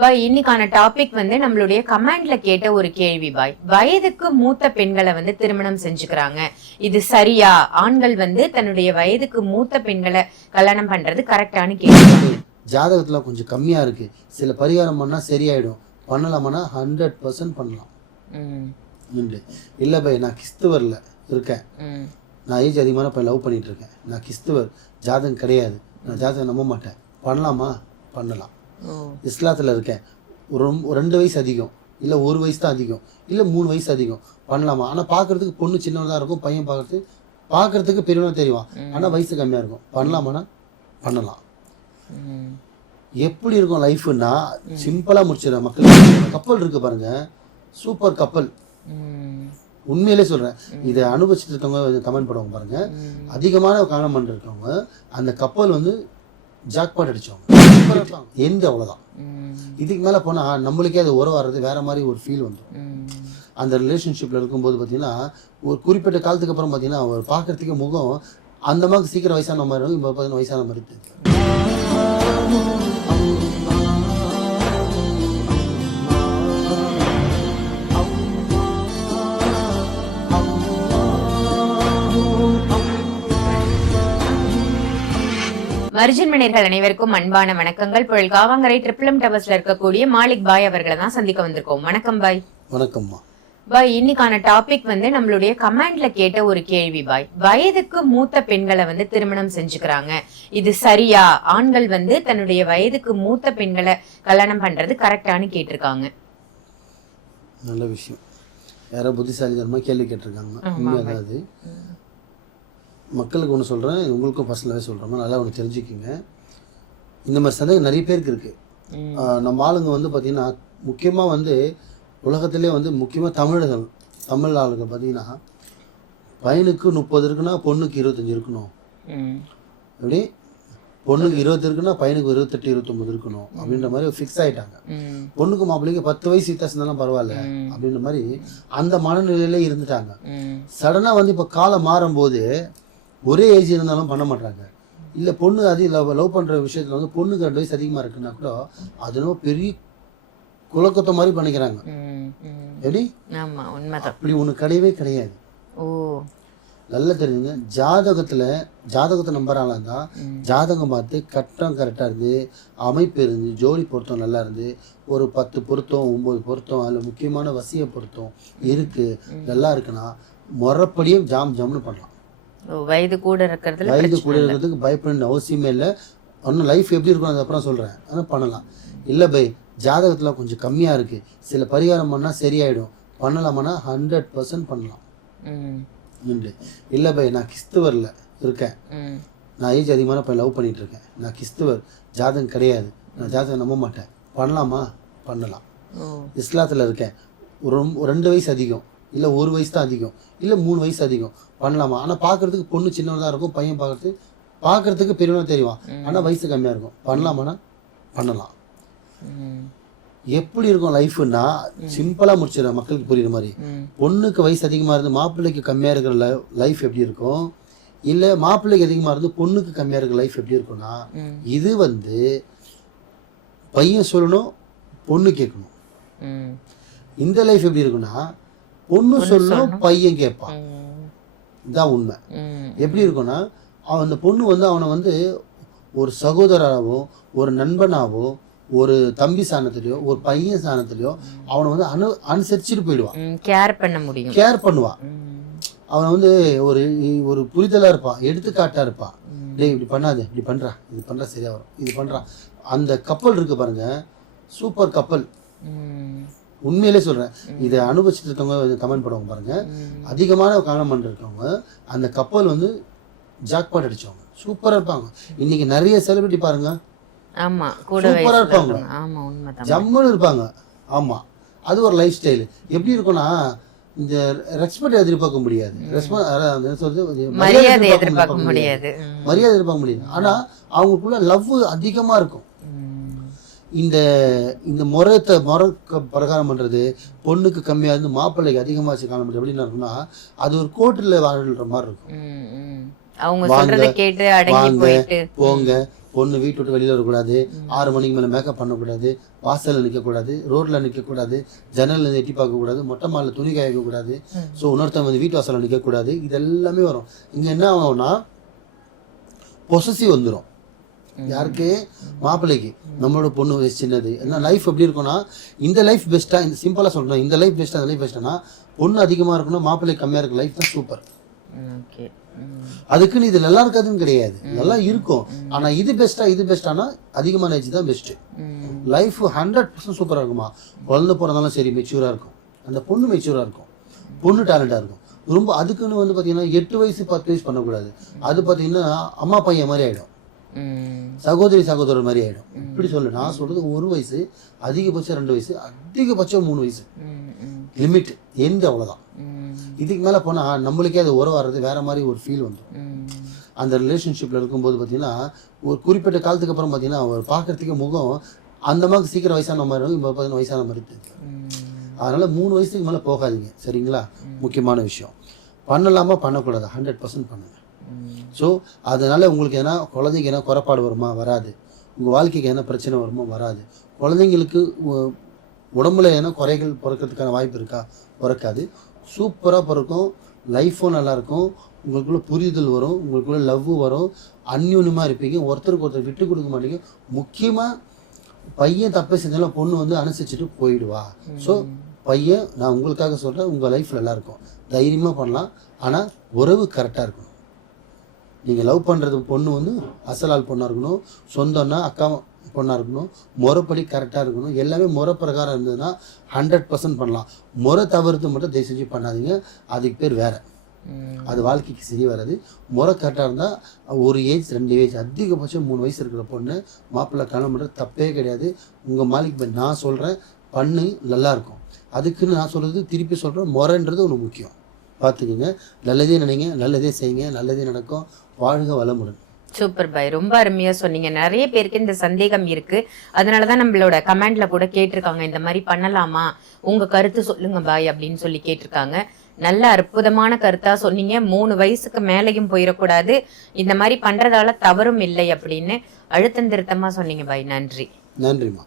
பாய் இன்னைக்கான டாபிக் நம்மளுடைய கமெண்ட்ல கேட்ட ஒரு கேள்வி பாய். வயதுக்கு மூத்த பெண்களை திருமணம் செஞ்சுக்கிறாங்க, இது சரியா? ஆண்கள் தன்னுடைய வயதுக்கு மூத்த பெண்களை கல்யாணம் பண்றது கரெக்டானு கேள்வி. ஜாதகத்துல கொஞ்சம் கம்மியா இருக்கு, சில பரிகாரம் பண்ணா சரியாயிடும், பண்ணலாமான்னா 100% பண்ணலாம். இல்ல பாய் நான் கிறிஸ்துவர்ல இருக்கேன், நான் ஏஜ் அதிகமான போய் லவ் பண்ணிட்டு இருக்கேன், நான் கிறிஸ்துவர், ஜாதகம் கிடையாது, நான் ஜாதகம் நம்ப மாட்டேன், பண்ணலாமா? பண்ணலாம். இஸ்லாத்துல இருக்கேன், ஒரு 2 வயசு அதிகம், இல்லை 1 வயசு தான் அதிகம், இல்லை 3 வயசு அதிகம், பண்ணலாமா? ஆனால் பார்க்கறதுக்கு பொண்ணு சின்னதாக இருக்கும், பையன் பார்க்கறதுக்கு பெரியவனா தெரியும், ஆனால் வயசு கம்மியாக இருக்கும், பண்ணலாமான்னா பண்ணலாம். எப்படி இருக்கும் லைஃப்னா சிம்பிளாக முடிச்சிடறேன். மக்கள் கப்பல் இருக்கு பாருங்க, சூப்பர் கப்பல். உண்மையிலே சொல்றேன், இதை அனுபவிச்சுட்டு இருக்கவங்க கமெண்ட் பண்ணுவாங்க பாருங்க, அதிகமான காலம் பண்ணிருக்கவங்க அந்த கப்பல் ஜாக்பாட் அடிச்சவங்க எந்த அவ்வளவுதான். இதுக்கு மேல போனா நம்மளுக்கே அது உறவு வர்றது வேற மாதிரி ஒரு ஃபீல் வந்துடும். அந்த ரிலேஷன்ஷிப்ல இருக்கும்போது பாத்தீங்கன்னா ஒரு குறிப்பிட்ட காலத்துக்கு அப்புறம் பாத்தீங்கன்னா அவர் பாக்குறதுக்கு முகம் அந்த மாதிரி சீக்கிரம் வயசான மாதிரி இருக்கும், இப்போ பார்த்தீங்கன்னா வயசான மாதிரி இருக்கு. மர்ஜன் மணியர்கள் அனைவருக்கும் அன்பான வணக்கங்கள். புயல் காவாங்கரை ட்ரிபிள் எம் டவர்ஸ்ல இருக்கக்கூடிய மாலிக் பாய் அவர்களை தான் சந்திக்க வந்திருக்கோம். வணக்கம் பாய். வணக்கம்மா பாய். இன்னைக்கான டாபிக் நம்மளுடைய கமெண்ட்ல கேட்ட ஒரு கேள்வி பாய். வயதுக்கு மூத்த பெண்களை திருமணம் செஞ்சுக்கிறாங்க, இது சரியா? ஆண்கள் தன்னுடைய வயதுக்கு மூத்த பெண்களை கல்யாணம் பண்றது கரெக்டானு கேட்டிருக்காங்க. நல்ல விஷயம், யாரோ புத்திசாலித்தனமா கேள்வி கேட்டிருக்காங்க. அது மக்களுக்கு ஒன்று சொல்கிறேன், உங்களுக்கும் பர்சனலாகவே சொல்கிறேன், நல்லா ஒன்று தெரிஞ்சுக்கிங்க. இந்த மாதிரி சந்தேகம் நிறைய பேருக்கு இருக்குது. நம்ம ஆளுங்க பார்த்திங்கன்னா முக்கியமாக உலகத்திலே முக்கியமாக தமிழ் ஆளுங்க பார்த்திங்கன்னா பையனுக்கு 30 இருக்குன்னா பொண்ணுக்கு 25 இருக்கணும், அப்படி பொண்ணுக்கு 20 இருக்குன்னா பையனுக்கு 28 29 இருக்கணும் அப்படின்ற மாதிரி ஃபிக்ஸ் ஆகிட்டாங்க. பொண்ணுக்கு மாப்பிள்ளைக்கு 10 வயசு வித்தியாசம் தானே பரவாயில்ல அப்படின்ற மாதிரி அந்த மனநிலையிலே இருந்துட்டாங்க. சடனாக இப்போ காலம் மாறும்போது ஒரே ஏஜ் இருந்தாலும் பண்ண மாட்டாங்க. இல்லை பொண்ணு அது லவ் பண்ணுற விஷயத்தில் பொண்ணுக்கு 2 வயசு அதிகமாக இருக்குன்னா கூட அது ரொம்ப பெரிய குலக்கொத்த மாதிரி பண்ணிக்கிறாங்க. எப்படி? அப்படி ஒன்று கிடையவே கிடையாது. நல்லா தெரிஞ்சுங்க, ஜாதகத்தை நம்புறாங்களா இருந்தால் ஜாதகம் பார்த்து கட்டம் கரெக்டாக இருந்து, அமைப்பு இருந்து, ஜோடி பொருத்தம் நல்லா இருந்து, ஒரு 10 பொருத்தம் 9 பொருத்தம், அதில் முக்கியமான வசிய பொருத்தம் இருக்குது நல்லா இருக்குன்னா முறைப்படியே ஜம்னு பண்ணலாம். வயது கூட இருக்கிறதுக்கு பயப்படணும் அவசியமே இல்லை. ஒன்றும் லைஃப் எப்படி இருக்கும் அது அப்புறம் சொல்கிறேன், ஆனால் பண்ணலாம். இல்லை பை ஜாதகத்தில் கொஞ்சம் கம்மியாக இருக்குது, சில பரிகாரம் பண்ணால் சரியாயிடும், பண்ணலாமான்னா 100% பண்ணலாம். இல்லை பை நான் கிறிஸ்துவரில் இருக்கேன், நான் ஏஜ் அதிகமான போய் லவ் பண்ணிட்டு இருக்கேன், நான் கிறிஸ்துவர், ஜாதகம் கிடையாது, நான் ஜாதகம் நம்ப மாட்டேன், பண்ணலாமா? பண்ணலாம். இஸ்லாத்தில் இருக்கேன், ஒரு 2 வயசு அதிகம், இல்லை 1 வயசு தான் அதிகம், இல்லை 3 வயசு அதிகம், பண்ணலாமா? ஆனால் பார்க்கறதுக்கு பொண்ணு சின்னதாக இருக்கும், பையன் பார்க்கறதுக்கு பெரியவனா தெரியும், ஆனால் வயசு கம்மியாக இருக்கும், பண்ணலாமான்னா பண்ணலாம். எப்படி இருக்கும் லைஃப்னா சிம்பிளாக முடிச்சிடறேன், மக்களுக்கு புரியுற மாதிரி. பொண்ணுக்கு வயசு அதிகமாக இருந்து மாப்பிள்ளைக்கு கம்மியாக இருக்கிற லைஃப் எப்படி இருக்கும், இல்லை மாப்பிள்ளைக்கு அதிகமாக இருந்து பொண்ணுக்கு கம்மியாக இருக்கிற லைஃப் எப்படி இருக்கும்னா, இது பையன் சொல்லணும் பொண்ணு கேட்கணும். இந்த லைஃப் எப்படி இருக்குன்னா பொண்ணு சொல்லணும் பையன் கேட்பான், இதுதான் உண்மை. எப்படி இருக்குன்னா அந்த பொண்ணு அவனை ஒரு சகோதரராகவோ ஒரு நண்பனாவோ ஒரு தம்பி சாணத்திலையோ ஒரு பையன் சாணத்திலையோ அவனை அனுசரிச்சுட்டு போயிடுவான், கேர் பண்ணுவான். அவன் ஒரு ஒரு புரிதலா இருப்பான், எடுத்துக்காட்டா இருப்பான். டேய் இப்படி பண்ணாது, இப்படி பண்றா, இது பண்றா சரியா வரும், இது பண்றான். அந்த கப்பல் இருக்கு பாருங்க, சூப்பர் கப்பல். உண்மையிலே சொல்றேன், இதை அனுபவிச்சுட்டு இருக்கவங்க கமெண்ட் பண்ணுவாங்க பாருங்க, அதிகமான காலம் பண்ணிருக்கவங்க அந்த கப்பல் ஜாக்பாட் அடிச்சவங்க சூப்பரா இருப்பாங்க. இன்னைக்கு நிறைய செலிபிரிட்டி பாருங்க, சூப்பரா இருப்பாங்க, ஜம்முன்னு இருப்பாங்க. ஆமா, அது ஒரு லைஃப் ஸ்டைல். எப்படி இருக்கும்னா இந்த ரெஸ்பெக்ட் எதிர்பார்க்க முடியாது, மரியாதை எதிர்பார்க்க முடியாது, ஆனா அவங்களுக்குள்ள லவ் அதிகமா இருக்கும். இந்த முறை பிரகாரம் பண்றது பொண்ணுக்கு கம்மியா இருந்து மாப்பிள்ளைக்கு அதிகமா வச்சு காண முடியும். எப்படின்னா இருக்குன்னா அது ஒரு கோர்ட்ல வாழ்ற மாதிரி இருக்கும். அவங்க சொல்றத கேட்டு அடங்கி போயிட்டு போங்க பொண்ணு வீட்டு விட்டு வெளியில் வரக்கூடாது, 6 மணிக்கு மேலே மேக்கப் பண்ணக்கூடாது, வாசலில் நிற்கக்கூடாது, ரோட்டில் நிற்கக்கூடாது, ஜன்னலில் எட்டி பார்க்கக்கூடாது, மொட்டை மாலில் துணி காயக்கூடாது, ஸோ இன்னொருத்தவங்க வந்து வீட்டு வாசலில் நிற்கக்கூடாது. இது எல்லாமே வரும். இங்கே என்ன ஆகும்னா பொசசிவ் வந்துடும். யாருக்கு? மாப்பிள்ளைக்கு. நம்மளோட பொண்ணு வயசு சின்னது. ஏன்னா லைஃப் எப்படி இருக்கும்னா, இந்த லைஃப் பெஸ்ட்டாக, இந்த சிம்பிளாக சொல்கிறேன், இந்த லைஃப் பெஸ்ட்டாக, அந்த லைஃப் பெஸ்ட்டானா பொண்ணு அதிகமாக இருக்கணும், மாப்பிள்ளை கம்மியாக இருக்க லைஃப் தான் சூப்பர். அதுக்குன்னு இது நல்லா இருக்காதுன்னு கிடையாது, நல்லா இருக்கும். ஆனால் இது பெஸ்ட்டாக, இது பெஸ்ட்டானா அதிகமான ஏஜ் தான் பெஸ்ட்டு. லைஃப் 100% சூப்பராக இருக்குமா. குழந்தை பிறந்தாலும் சரி மெச்சூராக இருக்கும், அந்த பொண்ணு மெச்சூராக இருக்கும், பொண்ணு டேலண்டாக இருக்கும். ரொம்ப அதுக்குன்னு வந்து பார்த்தீங்கன்னா 8 வயசு 10 வயசு பண்ணக்கூடாது. அது பார்த்தீங்கன்னா அம்மா பையன் மாதிரி ஆகிடும், சகோதரி சகோதரர் மாதிரி ஆகிடும். இப்படி சொல்லு. நான் சொல்கிறது 1 வயசு, அதிகபட்சம் 2 வயசு, அதிகபட்சம் 3 வயசு லிமிட், எந்த அவ்வளோதான். இதுக்கு மேலே போனால் நம்மளுக்கே அது உறவு வர்றது வேற மாதிரி ஒரு ஃபீல் வந்துடும். அந்த ரிலேஷன்ஷிப்பில் இருக்கும்போது பார்த்தீங்கன்னா ஒரு குறிப்பிட்ட காலத்துக்கு அப்புறம் பார்த்தீங்கன்னா அவர் பார்க்குறதுக்கு முகம் அந்த மாதிரி சீக்கிரம் வயசான மாதிரி இருக்கும், இப்போ பார்த்தீங்கன்னா வயசான மாதிரி இருக்கு. அதனால் 3 வயசுக்கு மேலே போகாதீங்க, சரிங்களா? முக்கியமான விஷயம். பண்ணலாமா பண்ணக்கூடாது, 100% பண்ணுங்க. ஸோ அதனால் உங்களுக்கு ஏன்னா குழந்தைங்க என்ன குறைபாடு வருமா? வராது. உங்கள் வாழ்க்கைக்கு என்ன பிரச்சனை வருமோ? வராது. குழந்தைங்களுக்கு உடம்புல ஏன்னா குறைகள் பிறக்கிறதுக்கான வாய்ப்பு இருக்கா? பிறக்காது. சூப்பராக பிறக்கும், லைஃப்பும் நல்லாயிருக்கும், உங்களுக்குள்ள புரிதல் வரும், உங்களுக்குள்ள லவ் வரும், அந்யூன்யமாக இருப்பீங்க, ஒருத்தருக்கு ஒருத்தர் விட்டு கொடுக்க மாட்டீங்க. முக்கியமாக பையன் தப்பை செஞ்சாலும் பொண்ணு வந்து அனுசரிச்சுட்டு போயிடுவா. ஸோ பையன், நான் உங்களுக்காக சொல்கிறேன், உங்கள் லைஃப் நல்லாயிருக்கும், தைரியமாக பண்ணலாம். ஆனால் உறவு கரெக்டாக இருக்கணும். நீங்கள் லவ் பண்ணுறது பொண்ணு வந்து அசலால் பொண்ணாக இருக்கணும், சொந்தம்னா அக்கா பொண்ணாக இருக்கணும், முறைப்படி கரெக்டாக இருக்கணும். எல்லாமே முறை பிரகாரம் இருந்ததுன்னா 100% பண்ணலாம். முறை தவிர்த்து மட்டும் தயவு செஞ்சு பண்ணாதீங்க, அதுக்கு பேர் வேறு, அது வாழ்க்கைக்கு சரி வராது. முறை கரெக்டாக இருந்தால் 1 ஏஜ் 2 ஏஜ் அதிகபட்சம் 3 வயசு இருக்கிற பொண்ணு மாப்பிள்ளை கல்யாணம் பண்ணுறது தப்பே கிடையாது. உங்கள் மாலிக்கு நான் சொல்கிறேன், பண்ணு, நல்லாயிருக்கும். அதுக்குன்னு நான் சொல்கிறது திருப்பி சொல்கிறேன், முறைன்றது ஒன்று முக்கியம். பார்த்துக்குங்க. நல்லதே நினைங்க, நல்லதே செய்யுங்க, நல்லதே நடக்கும். வாழ்க வளமுடன். சூப்பர் பாய், ரொம்ப அருமையா சொன்னீங்க. நிறைய பேருக்கு இந்த சந்தேகம் இருக்கு, அதனாலதான் நம்மளோட கமெண்ட்ல கூட கேட்டிருக்காங்க, இந்த மாதிரி பண்ணலாமா, உங்க கருத்து சொல்லுங்க பாய் அப்படின்னு சொல்லி கேட்டிருக்காங்க. நல்ல அற்புதமான கருத்தா சொன்னீங்க. 3 வயசுக்கு மேலையும் போயிடக்கூடாது, இந்த மாதிரி பண்றதால தவறும் இல்லை அப்படின்னு அழுத்தம் திருத்தமா சொன்னீங்க பாய். நன்றி. நன்றிம்மா.